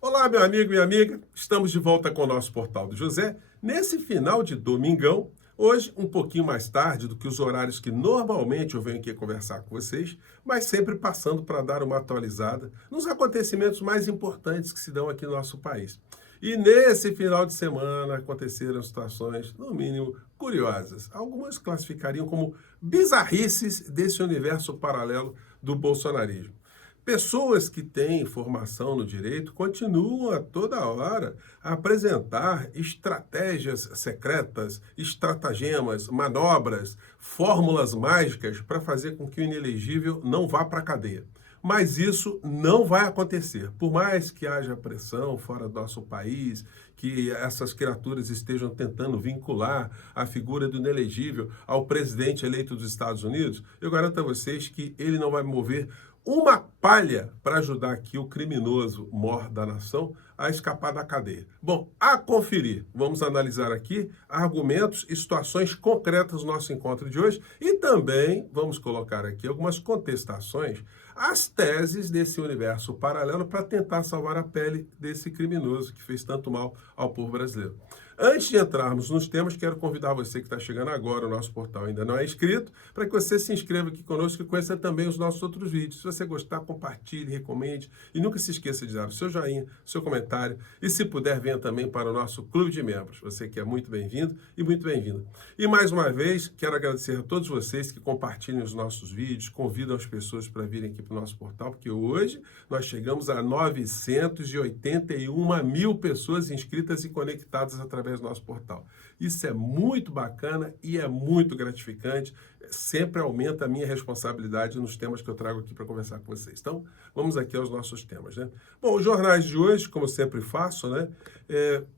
Olá, meu amigo e minha amiga. Estamos de volta com o nosso Portal do José. Nesse final de domingão, hoje um pouquinho mais tarde do que os horários que normalmente eu venho aqui conversar com vocês, mas sempre passando para dar uma atualizada nos acontecimentos mais importantes que se dão aqui no nosso país. E nesse final de semana aconteceram situações, no mínimo, curiosas. Algumas classificariam como bizarrices desse universo paralelo do bolsonarismo. Pessoas que têm formação no direito continuam a toda hora a apresentar estratégias secretas, estratagemas, manobras, fórmulas mágicas para fazer com que o inelegível não vá para a cadeia. Mas isso não vai acontecer. Por mais que haja pressão fora do nosso país, que essas criaturas estejam tentando vincular a figura do inelegível ao presidente eleito dos Estados Unidos, eu garanto a vocês que ele não vai mover uma palha para ajudar aqui o criminoso mor da nação a escapar da cadeia. Bom, a conferir, vamos analisar aqui argumentos e situações concretas do nosso encontro de hoje e também vamos colocar aqui algumas contestações às teses desse universo paralelo para tentar salvar a pele desse criminoso que fez tanto mal ao povo brasileiro. Antes de entrarmos nos temas, quero convidar você que está chegando agora, o nosso portal ainda não é inscrito, para que você se inscreva aqui conosco e conheça também os nossos outros vídeos. Se você gostar, compartilhe, recomende e nunca se esqueça de dar o seu joinha, seu comentário e, se puder, venha também para o nosso clube de membros. Você que é muito bem-vindo e muito bem-vinda. E mais uma vez, quero agradecer a todos vocês que compartilhem os nossos vídeos, convidam as pessoas para virem aqui para o nosso portal, porque hoje nós chegamos a 981 mil pessoas inscritas e conectadas através do nosso portal. Isso é muito bacana e é muito gratificante, sempre aumenta a minha responsabilidade nos temas que eu trago aqui para conversar com vocês. Então, vamos aqui aos nossos temas, né? Bom, os jornais de hoje, como eu sempre faço, né,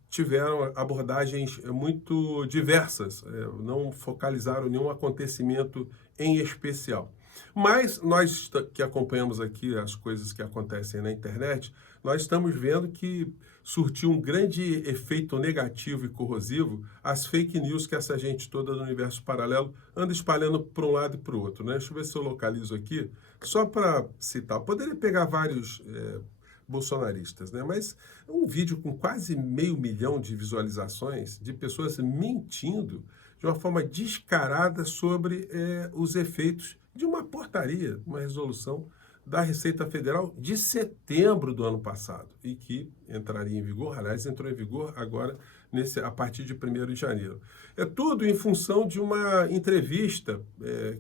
tiveram abordagens muito diversas, não focalizaram nenhum acontecimento em especial. Mas nós que acompanhamos aqui as coisas que acontecem na internet, nós estamos vendo que surtiu um grande efeito negativo e corrosivo as fake news que essa gente toda do universo paralelo anda espalhando para um lado e para o outro, né? Deixa eu ver se eu localizo aqui, só para citar. Eu poderia pegar vários bolsonaristas, né? Mas um vídeo com quase 500 mil de visualizações de pessoas mentindo de uma forma descarada sobre os efeitos de uma portaria, uma resolução da Receita Federal de setembro do ano passado e que entraria em vigor, aliás, entrou em vigor agora a partir de 1º de janeiro. É tudo em função de uma entrevista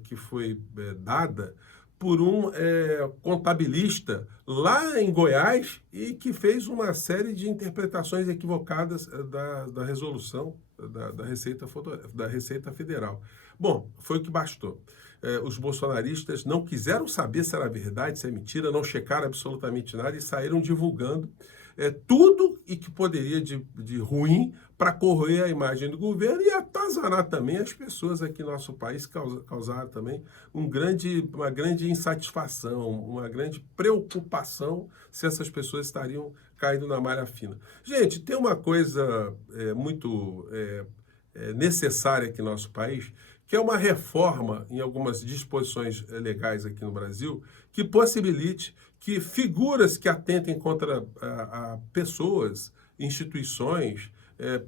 que foi dada por um contabilista lá em Goiás e que fez uma série de interpretações equivocadas da resolução da Receita Federal. Bom, foi o que bastou. Os bolsonaristas não quiseram saber se era verdade, se é mentira, não checaram absolutamente nada e saíram divulgando tudo e que poderia de ruim para corroer a imagem do governo e atazanar também as pessoas aqui no nosso país, causaram também uma grande insatisfação, uma grande preocupação se essas pessoas estariam caindo na malha fina. Gente, tem uma coisa muito necessária aqui no nosso país, que é uma reforma em algumas disposições legais aqui no Brasil, que possibilite que figuras que atentem contra a pessoas, instituições,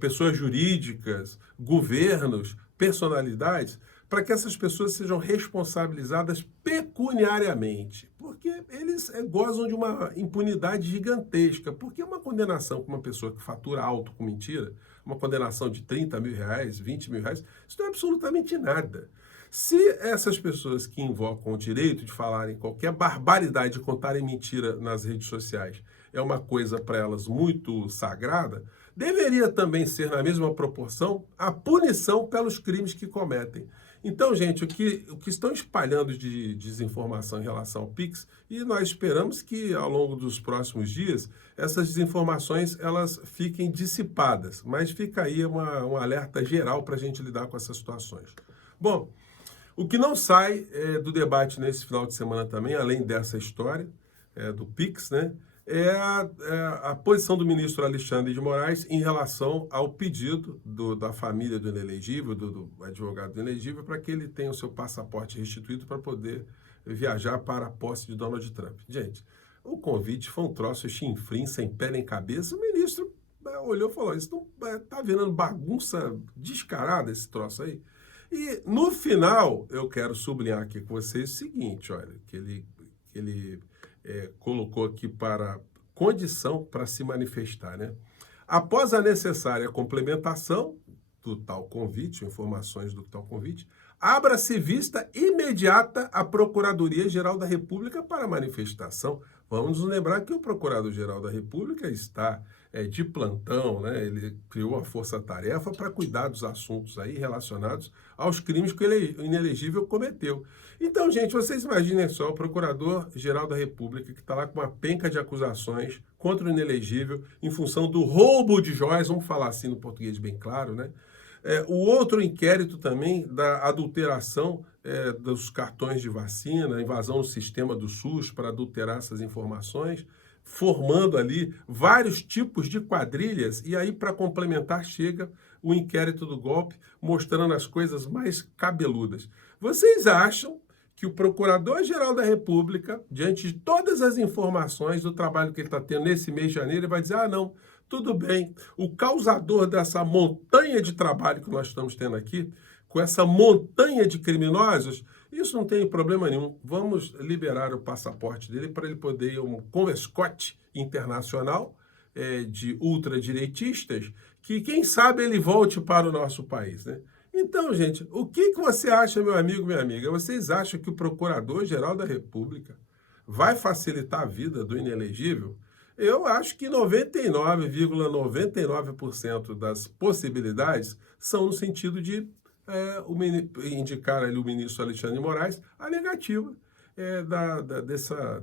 pessoas jurídicas, governos, personalidades, para que essas pessoas sejam responsabilizadas pecuniariamente, porque eles gozam de uma impunidade gigantesca, porque uma condenação com uma pessoa que fatura alto com mentira, uma condenação de 30 mil reais, 20 mil reais, isso não é absolutamente nada. Se essas pessoas que invocam o direito de falarem qualquer barbaridade, de contarem mentira nas redes sociais, é uma coisa para elas muito sagrada, deveria também ser, na mesma proporção, a punição pelos crimes que cometem. Então, gente, o que estão espalhando de desinformação em relação ao Pix, e nós esperamos que, ao longo dos próximos dias, essas desinformações elas fiquem dissipadas. Mas fica aí um alerta geral para a gente lidar com essas situações. Bom, o que não sai do debate nesse final de semana também, além dessa história do Pix, né? A posição do ministro Alexandre de Moraes em relação ao pedido da família do inelegível, do advogado do inelegível, para que ele tenha o seu passaporte restituído para poder viajar para a posse de Donald Trump. Gente, O convite foi um troço chinfrim, sem pé nem cabeça. O ministro olhou e falou, isso não tá virando bagunça descarada esse troço aí. E no final, eu quero sublinhar aqui com vocês o seguinte, olha, que ele colocou aqui para condição para se manifestar, né? Após a necessária complementação do tal convite, informações do tal convite, abra-se vista imediata à Procuradoria-Geral da República para manifestação. Vamos nos lembrar que o Procurador-Geral da República está de plantão, né? Ele criou a força-tarefa para cuidar dos assuntos aí relacionados aos crimes que o inelegível cometeu. Então, gente, vocês imaginem só o Procurador-Geral da República que está lá com uma penca de acusações contra o inelegível em função do roubo de joias, vamos falar assim no português bem claro, né? O outro inquérito também da adulteração dos cartões de vacina, a invasão no sistema do SUS para adulterar essas informações, formando ali vários tipos de quadrilhas, e aí, para complementar, chega o inquérito do golpe, mostrando as coisas mais cabeludas. Vocês acham que o Procurador-Geral da República, diante de todas as informações do trabalho que ele está tendo nesse mês de janeiro, ele vai dizer, não, tudo bem, o causador dessa montanha de trabalho que nós estamos tendo aqui, com essa montanha de criminosos, isso não tem problema nenhum. Vamos liberar o passaporte dele para ele poder ir a um converscote internacional de ultradireitistas, que quem sabe ele volte para o nosso país, né? Então, gente, o que você acha, meu amigo, minha amiga? Vocês acham que o Procurador-Geral da República vai facilitar a vida do inelegível? Eu acho que 99,99% das possibilidades são no sentido de indicar ali o ministro Alexandre de Moraes a negativa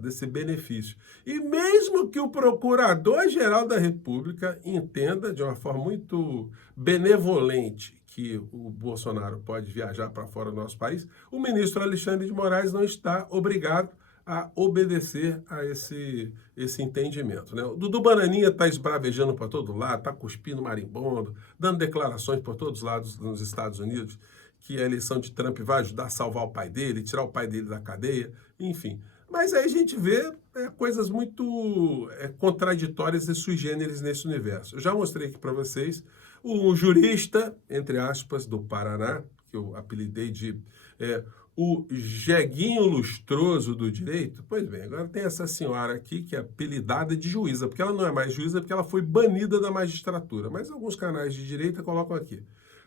desse benefício. E mesmo que o Procurador-Geral da República entenda de uma forma muito benevolente que o Bolsonaro pode viajar para fora do nosso país, o ministro Alexandre de Moraes não está obrigado a obedecer a esse entendimento, né? O Dudu Bananinha está esbravejando para todo lado, está cuspindo marimbondo, dando declarações por todos os lados nos Estados Unidos, que a eleição de Trump vai ajudar a salvar o pai dele, tirar o pai dele da cadeia, enfim. Mas aí a gente vê coisas muito contraditórias e sui generis nesse universo. Eu já mostrei aqui para vocês o jurista, entre aspas, do Paraná, que eu apelidei de o jeguinho lustroso do direito. Pois bem, agora tem essa senhora aqui que é apelidada de juíza, porque ela não é mais juíza, porque ela foi banida da magistratura. Mas alguns canais de direita colocam aqui.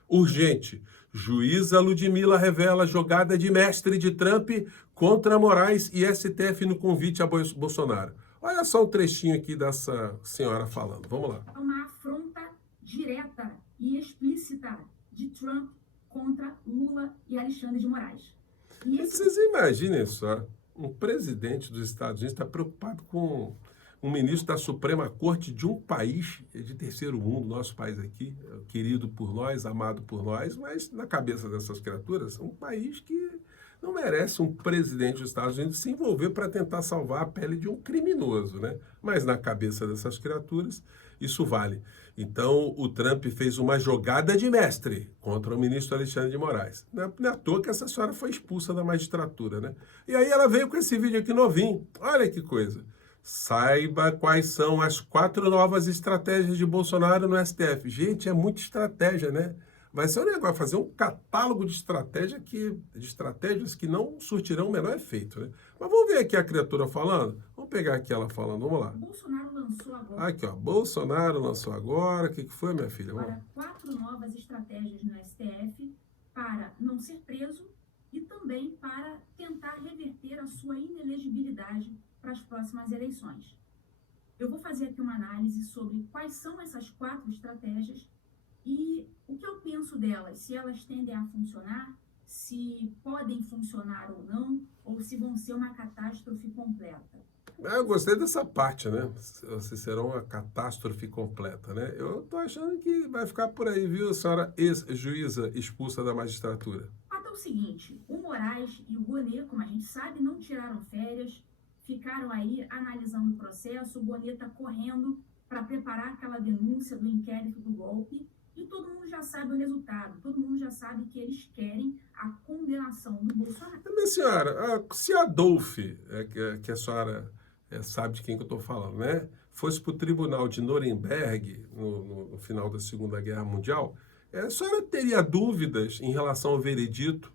Urgente. Juíza Ludmila revela jogada de mestre de Trump contra Moraes e STF no convite a Bolsonaro. Olha só um trechinho aqui dessa senhora falando. Vamos lá. Uma afronta direta e explícita de Trump contra Lula e Alexandre de Moraes. Vocês imaginem só, um presidente dos Estados Unidos está preocupado com um ministro da Suprema Corte de um país de terceiro mundo, nosso país aqui, querido por nós, amado por nós, mas na cabeça dessas criaturas, um país que não merece um presidente dos Estados Unidos se envolver para tentar salvar a pele de um criminoso, né? Mas na cabeça dessas criaturas, isso vale. Então, o Trump fez uma jogada de mestre contra o ministro Alexandre de Moraes. Não é à toa que essa senhora foi expulsa da magistratura, né? E aí ela veio com esse vídeo aqui novinho. Olha que coisa. Saiba quais são as 4 novas estratégias de Bolsonaro no STF. Gente, é muita estratégia, né? Vai ser um negócio, fazer um catálogo de estratégias que não surtirão o menor efeito, né? Mas vamos ver aqui a criatura falando? Vamos pegar aqui ela falando, vamos lá. Bolsonaro lançou agora. Aqui, ó, Bolsonaro lançou agora. O que foi, minha filha? Agora, 4 novas estratégias no STF para não ser preso e também para tentar reverter a sua inelegibilidade para as próximas eleições. Eu vou fazer aqui uma análise sobre quais são essas 4 estratégias e o que eu penso delas, se elas tendem a funcionar, se podem funcionar ou se vão ser uma catástrofe completa. Eu gostei dessa parte, né? Se será uma catástrofe completa, né? Eu tô achando que vai ficar por aí, viu, senhora ex-juíza expulsa da magistratura? Até o seguinte, o Moraes e o Bonet, como a gente sabe, não tiraram férias, ficaram aí analisando o processo, o Bonet está correndo para preparar aquela denúncia do inquérito do golpe, e todo mundo já sabe o resultado, todo mundo já sabe que eles querem a condenação do Bolsonaro. Minha senhora, se a Dolph, que a senhora sabe de quem que eu estou falando, né? Fosse para o tribunal de Nuremberg, no final da Segunda Guerra Mundial, a senhora teria dúvidas em relação ao veredito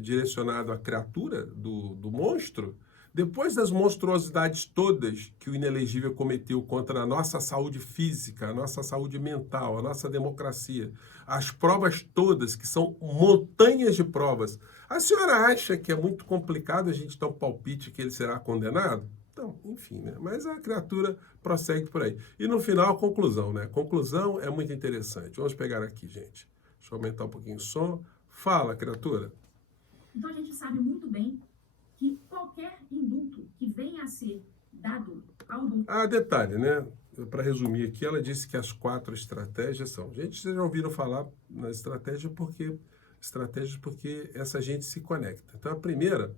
direcionado à criatura do monstro? Depois das monstruosidades todas que o inelegível cometeu contra a nossa saúde física, a nossa saúde mental, a nossa democracia, as provas todas, que são montanhas de provas, a senhora acha que é muito complicado a gente dar um palpite que ele será condenado? Então, enfim, né? Mas a criatura prossegue por aí. E no final, a conclusão, né? A conclusão é muito interessante. Vamos pegar aqui, gente. Deixa eu aumentar um pouquinho o som. Fala, criatura. Então a gente sabe muito bem que qualquer indulto que venha a ser dado ao doutor... Ah, detalhe, né? Para resumir aqui, ela disse que as 4 estratégias são... Gente, vocês já ouviram falar nas estratégias porque essa gente se conecta. Então, a primeira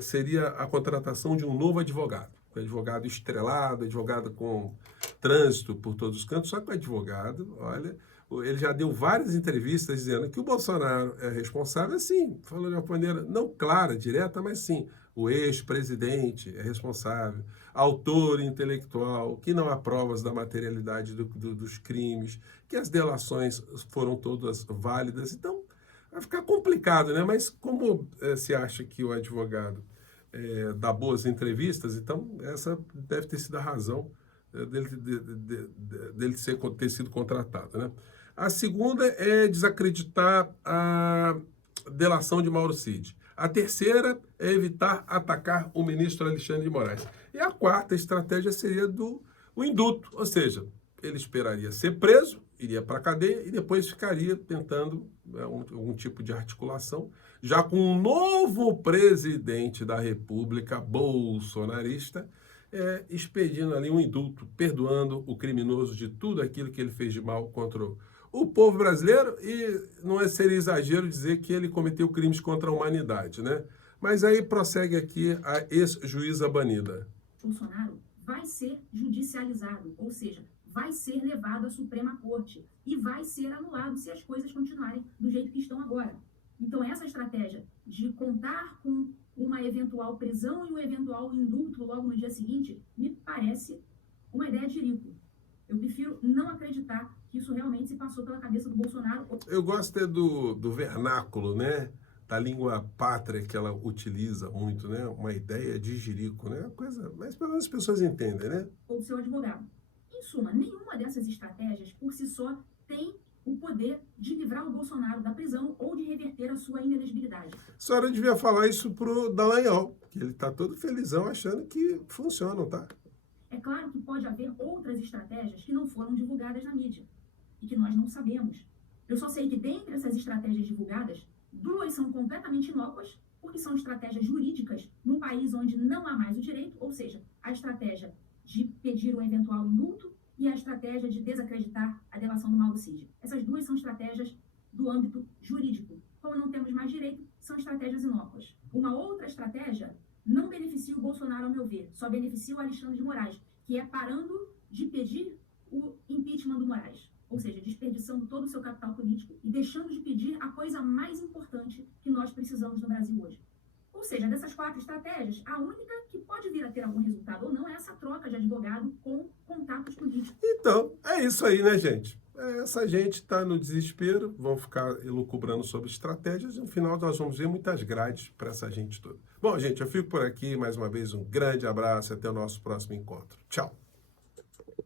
seria a contratação de um novo advogado. Um advogado estrelado, advogado com trânsito por todos os cantos. Só que o advogado, olha... Ele já deu várias entrevistas dizendo que o Bolsonaro é responsável, sim, falando de uma maneira não clara, direta, mas sim, o ex-presidente é responsável, autor intelectual, que não há provas da materialidade dos crimes, que as delações foram todas válidas. Então, vai ficar complicado, né? Mas como se acha que o advogado dá boas entrevistas, então essa deve ter sido a razão dele ter sido contratado, né? A segunda é desacreditar a delação de Mauro Cid. A terceira é evitar atacar o ministro Alexandre de Moraes. E a quarta estratégia seria o indulto, ou seja, ele esperaria ser preso, iria para a cadeia e depois ficaria tentando algum tipo de articulação, já com um novo presidente da República bolsonarista, expedindo ali um indulto, perdoando o criminoso de tudo aquilo que ele fez de mal contra o povo brasileiro, e não seria exagero dizer que ele cometeu crimes contra a humanidade, né? Mas aí prossegue aqui a ex-juíza banida. Bolsonaro vai ser judicializado, ou seja, vai ser levado à Suprema Corte e vai ser anulado se as coisas continuarem do jeito que estão agora. Então, essa estratégia de contar com uma eventual prisão e um eventual indulto logo no dia seguinte, me parece uma ideia de rico. Eu prefiro não acreditar que isso realmente se passou pela cabeça do Bolsonaro. Eu gosto do vernáculo, né? Da língua pátria que ela utiliza muito, né? Uma ideia de jirico, né? Coisa, mas pelo menos as pessoas entendem, né? Ou do seu advogado. Em suma, nenhuma dessas estratégias, por si só, tem o poder de livrar o Bolsonaro da prisão ou de reverter a sua inelegibilidade. A senhora devia falar isso pro Dallagnol, que ele tá todo felizão achando que funcionam, tá? É claro que pode haver outras estratégias que não foram divulgadas na mídia e que nós não sabemos. Eu só sei que dentre essas estratégias divulgadas, 2 são completamente inócuas, porque são estratégias jurídicas num país onde não há mais o direito, ou seja, a estratégia de pedir um eventual indulto e a estratégia de desacreditar a delação do Mauro Cid. Essas 2 são estratégias do âmbito jurídico. Como não temos mais direito, são estratégias inócuas. Uma outra estratégia não beneficia o Bolsonaro, ao meu ver, só beneficia o Alexandre de Moraes, que é parando de pedir o impeachment do Moraes, ou seja, desperdiçando todo o seu capital político e deixando de pedir a coisa mais importante que nós precisamos no Brasil hoje. Ou seja, dessas 4 estratégias, a única que pode vir a ter algum resultado ou não é essa troca de advogado com contatos políticos. Então, é isso aí, né, gente? Essa gente está no desespero, vão ficar elucubrando sobre estratégias e no final nós vamos ver muitas grades para essa gente toda. Bom, gente, eu fico por aqui. Mais uma vez, um grande abraço e até o nosso próximo encontro. Tchau!